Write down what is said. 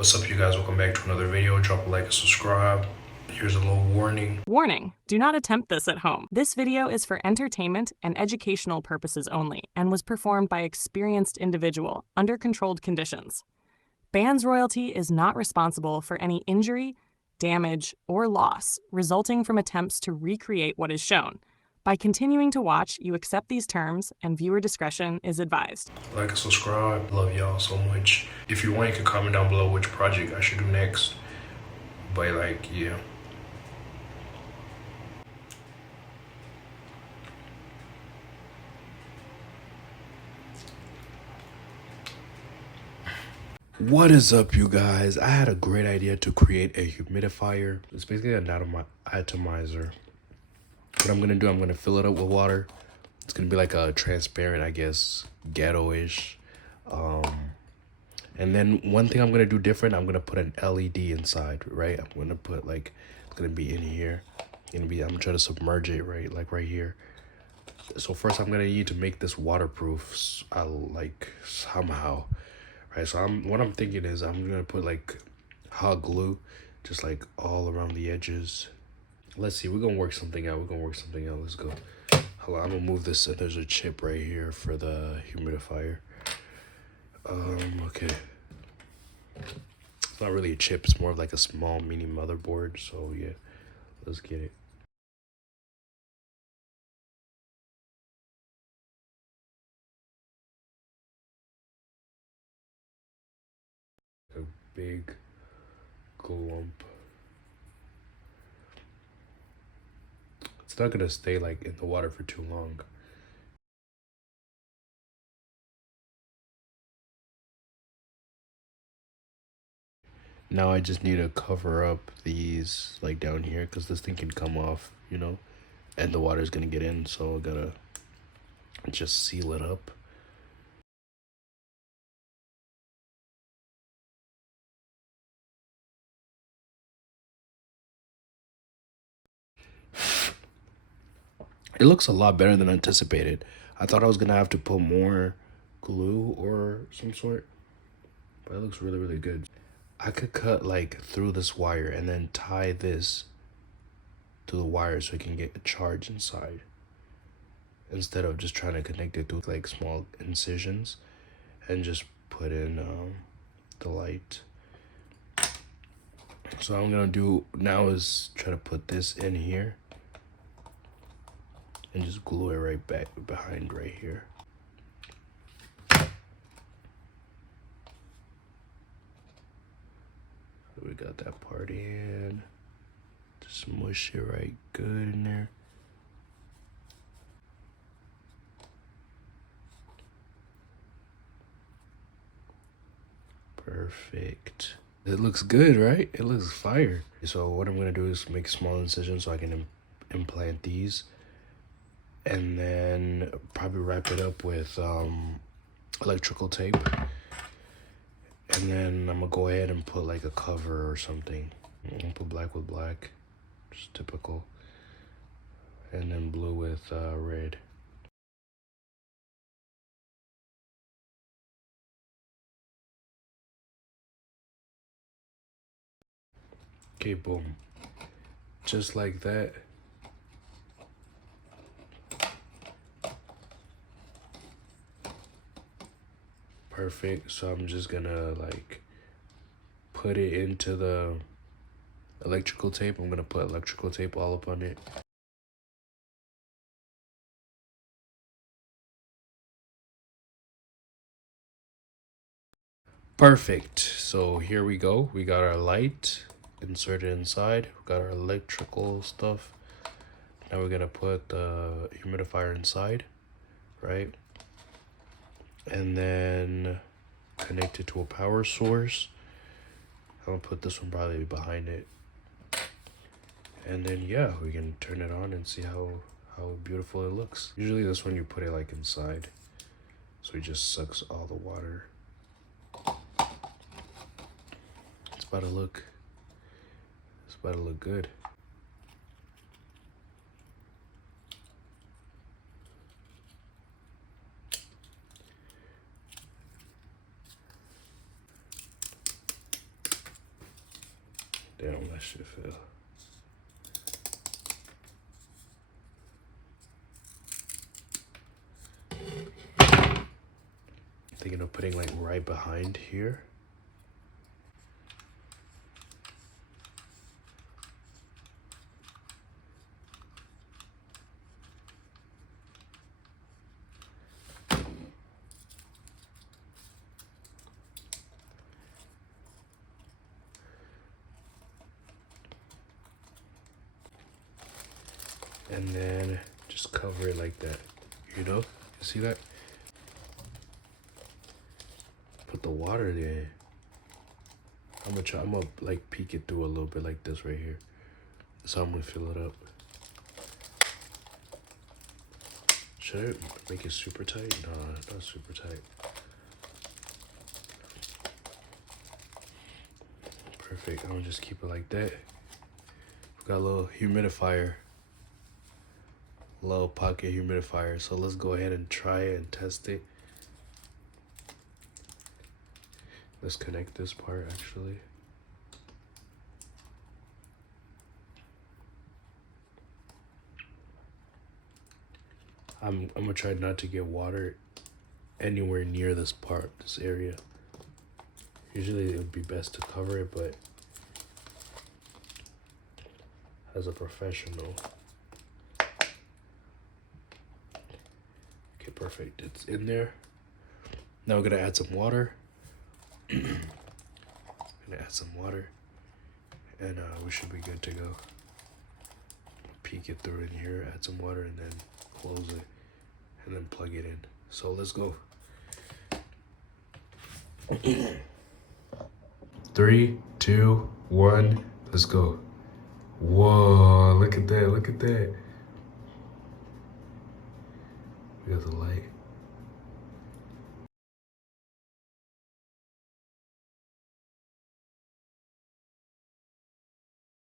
What's up, you guys? Welcome back to another video. Drop a like and subscribe. Here's a little warning. Warning, do not attempt this at home. This video is for entertainment and educational purposes only and was performed by experienced individual under controlled conditions. Band's royalty is not responsible for any injury, damage, or loss resulting from attempts to recreate what is shown. By continuing to watch, you accept these terms and viewer discretion is advised. Like and subscribe. Love y'all so much. If you want, you can comment down below which project I should do next. But yeah. What is up, you guys? I had a great idea to create a humidifier. It's basically an atomizer. What I'm gonna do, I'm gonna fill it up with water. It's gonna be like a transparent, I guess, ghetto-ish. And then one thing I'm gonna do different, I'm gonna put an LED inside, right? I'm gonna put like, it's gonna be in here. I'm gonna try to submerge it, right? Like right here. So first I'm gonna need to make this waterproof, somehow. Right, so what I'm thinking is I'm gonna put like hot glue, just like all around the edges. Let's see, we're gonna work something out. Let's go. Hold on, I'm gonna move this. There's a chip right here for the humidifier. Okay. It's not really a chip, it's more of like a small mini motherboard. So yeah, let's get it. A big glue lump. It's not gonna stay like in the water for too long. Now I just need to cover up these like down here because this thing can come off, you know, and the water's gonna get in, so I gotta just seal it up. It looks a lot better than anticipated. I thought I was gonna have to put more glue or some sort, but it looks really, really good. I could cut like through this wire and then tie this to the wire so it can get a charge inside, instead of just trying to connect it to like small incisions and just put in the light. So what I'm gonna do now is try to put this in here and just glue it right back behind right here. So we got that part in. Just smush it right good in there. Perfect. It looks good, right? It looks fire. So what I'm gonna do is make small incisions so I can implant these, and then probably wrap it up with electrical tape, and then I'm gonna go ahead and put like a cover or something. I'm gonna put black with black, just typical, and then blue with red. Okay, boom, just like that. Perfect. So I'm just gonna like put it into the electrical tape. I'm gonna put electrical tape all up on it. Perfect. So here we go. We got our light inserted inside. We got our electrical stuff. Now we're gonna put the humidifier inside, right? And then connect it to a power source. I'm gonna put this one probably behind it. And then yeah, we can turn it on and see how beautiful it looks. Usually this one you put it like inside, so it just sucks all the water. It's about to look good. Damn, that shit fell. Thinking of putting like right behind here. And then just cover it like that, you know? You see that? Put the water there. I'm gonna like peek it through a little bit like this right here. So I'm gonna fill it up. Should I make it super tight? Nah, not super tight. Perfect, I'm gonna just keep it like that. We got a little humidifier. Little pocket humidifier. So let's go ahead and try it and test it. Let's connect this part actually. I'm gonna try not to get water anywhere near this part, this area. Usually it would be best to cover it, but as a professional. Okay, perfect. It's in there. Now we're gonna add some water. Gonna add some water, and we should be good to go. Peek it through in here, add some water, and then close it, and then plug it in. So let's go. 3, 2, 1, let's go. Whoa, look at that, look at that. We got the light.